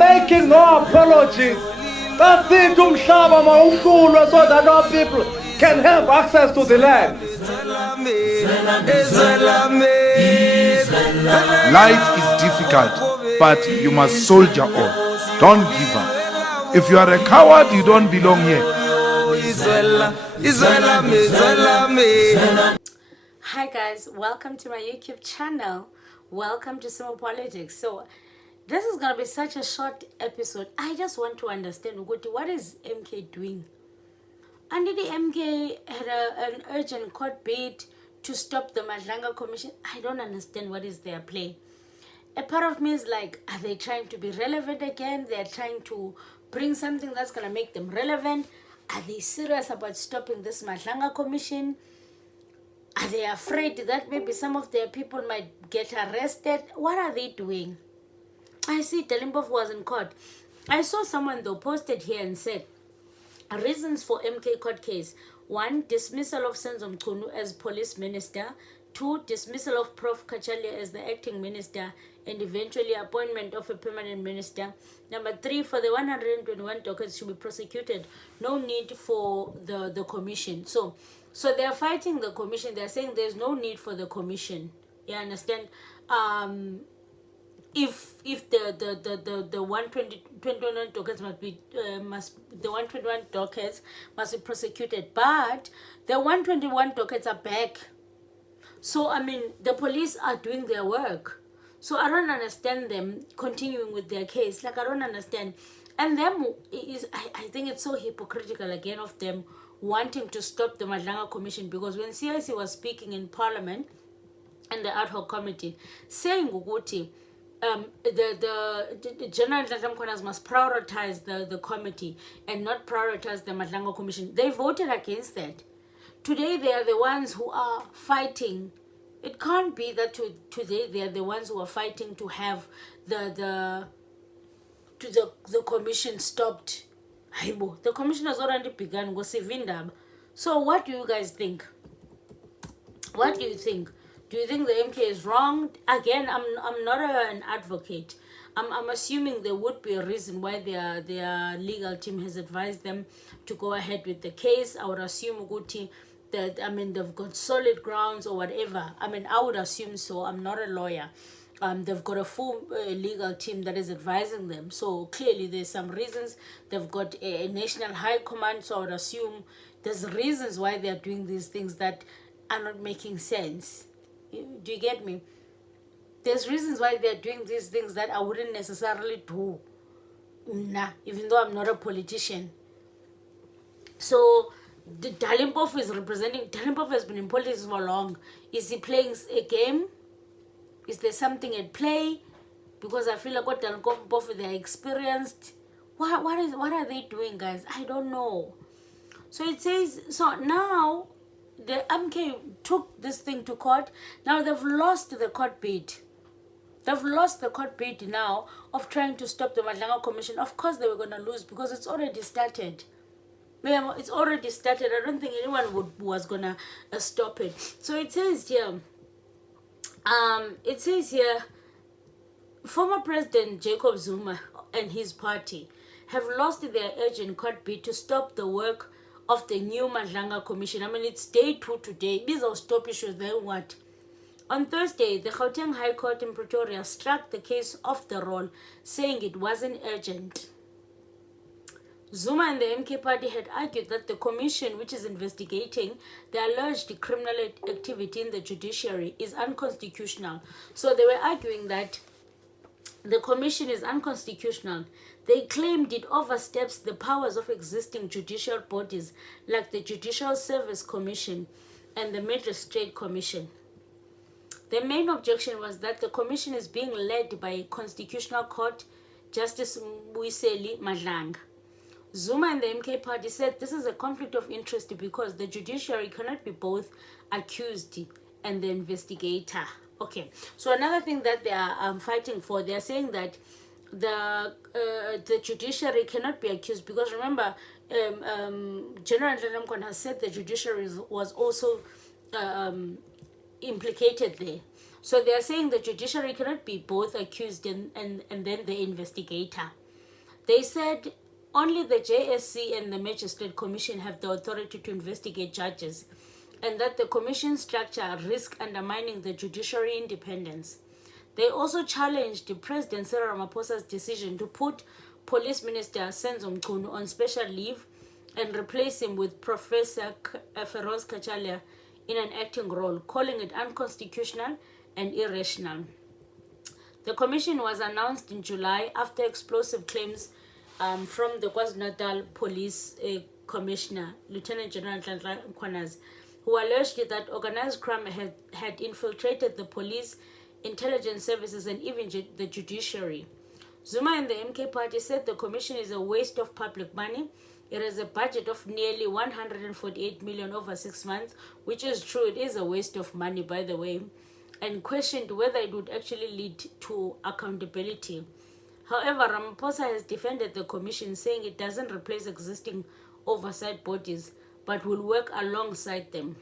making no apologies. That's it, umhlaba mawuhlulwe, so that our people can have access to the land. Life is difficult, but you must soldier on. Don't give up. If you are a coward, you don't belong here. Hi guys, welcome to my YouTube channel. Welcome to Simple Politics. So this is gonna be such a short episode. I just want to understand what is MK doing. And the MK had an urgent court bid to stop the Madlanga Commission. I don't understand what is their play. A part of me is like, are they trying to be relevant again? They're trying to bring something that's gonna make them relevant. Are they serious about stopping this Madlanga Commission? Are they afraid that maybe some of their people might get arrested? What are they doing? I see Dalimbov was in court. I saw someone though posted here and said, reasons for MK court case. 1, dismissal of Senzo Mchunu as police minister. 2, dismissal of Prof. Kachalia as the acting minister and eventually appointment of a permanent minister. Number 3, for the 121 dockets to be prosecuted, no need for the commission. So they are fighting the commission. They are saying there's no need for the commission. You understand? If the 121 dockets the 121 dockets must be prosecuted, but the 121 dockets are back. So I mean, the police are doing their work. So I don't understand them continuing with their case. Like, I don't understand. And them is, I think it's so hypocritical again of them wanting to stop the Madlanga Commission, because when CIC was speaking in Parliament and the ad hoc committee, saying Uguti, the General Ndlamkonas must prioritize the committee and not prioritize the Madlanga Commission. They voted against that. Today they are the ones who are fighting. It can't be that today they are the ones who are fighting to have the commission stopped. The commission has already begun. So what do you guys think? What do you think? Do you think the MK is wrong? Again, I'm not an advocate. I'm assuming there would be a reason why their legal team has advised them to go ahead with the case. I would assume Uguti that, I mean, they've got solid grounds or whatever. I mean, I would assume so. I'm not a lawyer. They've got a full legal team that is advising them. So clearly there's some reasons. They've got a national high command. So I would assume there's reasons why they're doing these things that are not making sense. Do you get me? There's reasons why they're doing these things that I wouldn't necessarily do. Even though I'm not a politician. So the Dalimbov is representing. Dalimbov has been in politics for long. Is he playing a game? Is there something at play? Because I feel like what Dalimbov, they're experienced. What are they doing, guys? I don't know. So it says, so now the MK took this thing to court. Now they've lost the court bid. They've lost the court bid now of trying to stop the Madlanga Commission. Of course they were going to lose because it's already started. It's already started. I don't think anyone was going to stop it. So it says here, former President Jacob Zuma and his party have lost their urgent court bid to stop the work of the new Madlanga Commission. I mean, it's day 2 today. These are stop issues. Then what? On Thursday, the Gauteng High Court in Pretoria struck the case off the roll, saying it wasn't urgent. Zuma and the MK party had argued that the commission, which is investigating the alleged criminal activity in the judiciary, is unconstitutional. So they were arguing that the commission is unconstitutional. They claimed it oversteps the powers of existing judicial bodies like the Judicial Service Commission and the Magistrate Commission. The main objection was that the commission is being led by a constitutional court, Justice Mbuyiseli Madlanga. Zuma and the MK party said this is a conflict of interest because the judiciary cannot be both accused and the investigator. Okay, so another thing that they are fighting for, they are saying that the judiciary cannot be accused because remember, General Ndlamkonas has said the judiciary was also implicated there. So they are saying the judiciary cannot be both accused and then the investigator. They said only the JSC and the Magistrate Commission have the authority to investigate judges, and that the commission structure risks undermining the judiciary independence. They also challenged the President Cyril Ramaphosa's decision to put Police Minister Senzo Mchunu on special leave and replace him with Professor Feroz Kachalia in an acting role, calling it unconstitutional and irrational. The commission was announced in July after explosive claims from the KwaZulu-Natal Police Commissioner, Lieutenant General Nkwanas, who alleged that organized crime had infiltrated the police, intelligence services, and even the judiciary. Zuma and the MK party said the commission is a waste of public money. It has a budget of nearly 148 million over 6 months, which is true. It is a waste of money, by the way, and questioned whether it would actually lead to accountability. However, Ramaphosa has defended the commission, saying it doesn't replace existing oversight bodies, but will work alongside them.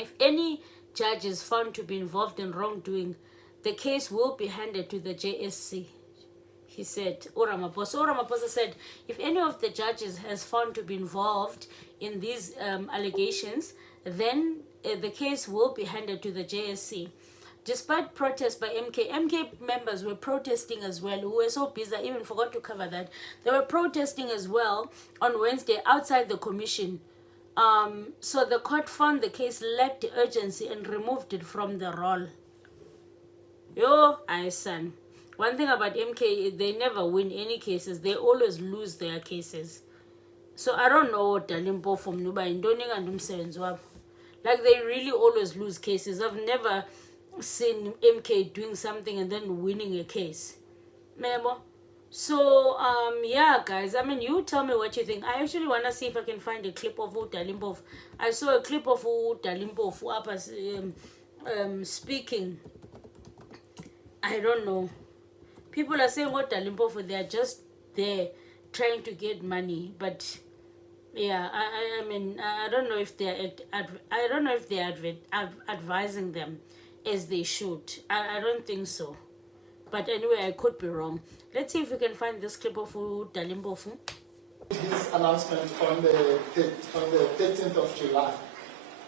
If any judge is found to be involved in wrongdoing, the case will be handed to the JSC, he said. Ramaphosa said, if any of the judges has found to be involved in these allegations, then the case will be handed to the JSC. Despite protests by MK members were protesting as well, who were so busy, I even forgot to cover that. They were protesting as well on Wednesday outside the commission. So the court found the case lacked urgency and removed it from the roll. Yo, I son. One thing about MK, they never win any cases. They always lose their cases. So I don't know what Dalimpo from Nuba and Doning and Umsevenzwab. Like, they really always lose cases. I've never seen MK doing something and then winning a case. Remember? So, yeah, guys. I mean, you tell me what you think. I actually want to see if I can find a clip of Dalimpo. I saw a clip of Dalimpo speaking. I don't know. People are saying what Dalimpo, they are just there trying to get money, but yeah, I mean, I don't know if they're advising them as they should. I don't think so. But anyway, I could be wrong. Let's see if we can find this clip of Dalimpo. His announcement on the 13th of July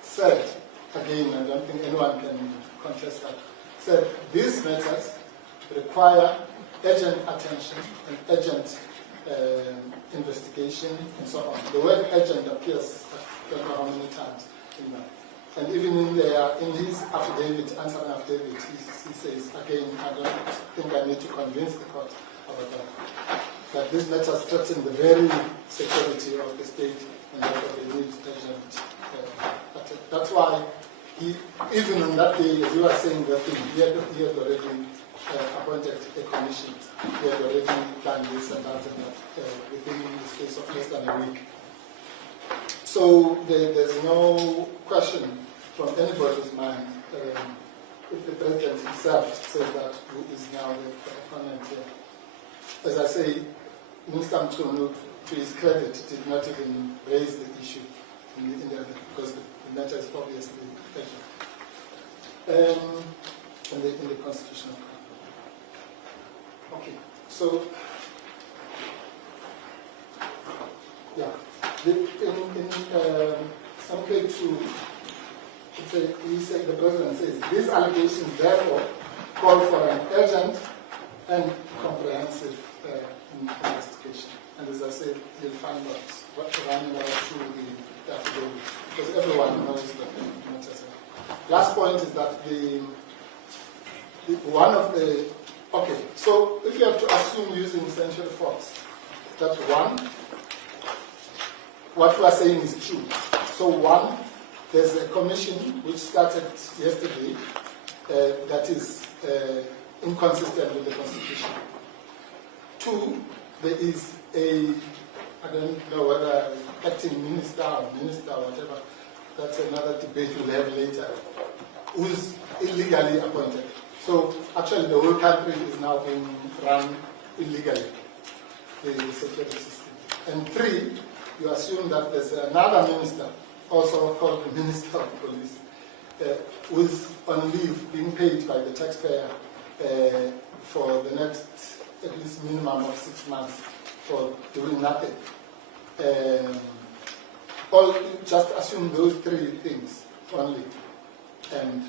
said, again, I don't think anyone can contest that, said these matters require urgent attention and urgent investigation and so on. The word urgent appears I don't know how many times in that. And even in his affidavit, answering affidavit, he says, again, I don't think I need to convince the court about that. That these matters threaten the very security of the state and therefore they need urgent attention. That's why even on that day, as you were saying, that he had already appointed a commission. He had already done this and that within the space of less than a week. So there's no question from anybody's mind if the president himself says that who is now the opponent here. As I say, Minister Mchunu, to his credit, did not even raise the issue because the matter is obviously urgent in the constitutional court. Okay, so yeah, some way to the president says these allegations therefore call for an urgent and comprehensive investigation. And as I said, you'll find out what running out through the affidavit, because everyone knows that the matters are. Last point is that okay, so if you have to assume using essential force, that one, what we are saying is true. So one, there's a commission which started yesterday that is inconsistent with the Constitution. Two, there is I don't know whether acting minister or whatever, that's another debate we'll have later, who's illegally appointed. So actually the whole country is now being run illegally, the security system. And three, you assume that there's another minister, also called the Minister of Police, who is on leave, being paid by the taxpayer for the next at least minimum of 6 months for doing nothing. Just assume those three things only. And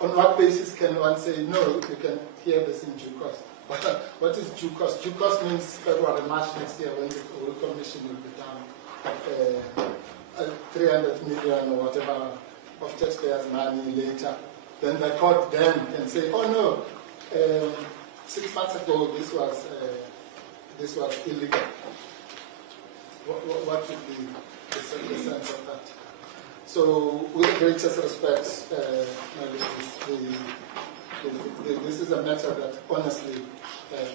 on what basis can one say, no, you can hear this in due course? What is due course? Due course means February, March next year when the whole commission will be done. 300 million or whatever of taxpayers' money later. Then the court then can say, oh no, 6 months ago this was illegal. What would be the sense of that? So, with the greatest respect, this is a matter that, honestly,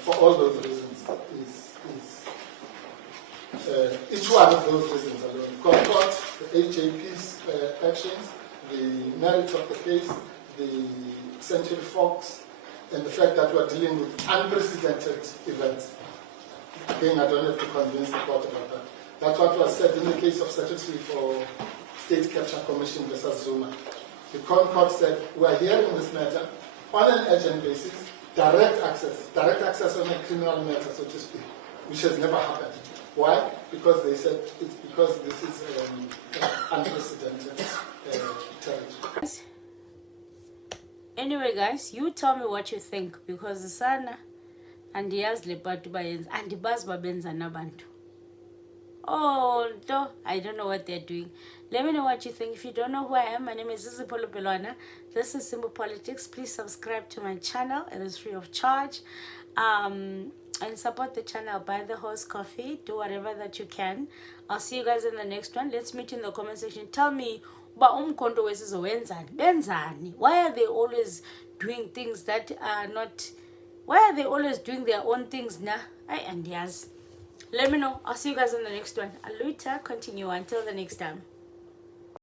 for all those reasons, each one of those reasons alone, Concord, the HAP's actions, the merits of the case, the Century Fox, and the fact that we're dealing with unprecedented events. Again, I don't have to convince the court about that. That's what was said in the case of Secretary for State Capture Commission versus Zuma. The Concord said, we're hearing this matter on an urgent basis, direct access on a criminal matter, so to speak, which has never happened. Why? Because they said it's because this is unprecedented territory. Anyway, guys, you tell me what you think, because the sana and the bantu bayenza and the bas babenza nabantu. Oh, no, I don't know what they're doing. Let me know what you think. If you don't know who I am, my name is Zizi Polo Pelwana. This is Simple Politics. Please subscribe to my channel. It is free of charge. And support the channel. Buy the host coffee. Do whatever that you can. I'll see you guys in the next one. Let's meet in the comment section. Tell me, why are they always doing things that are not... Why are they always doing their own things now? And yes. Let me know. I'll see you guys in the next one. Aluta, continue until the next time.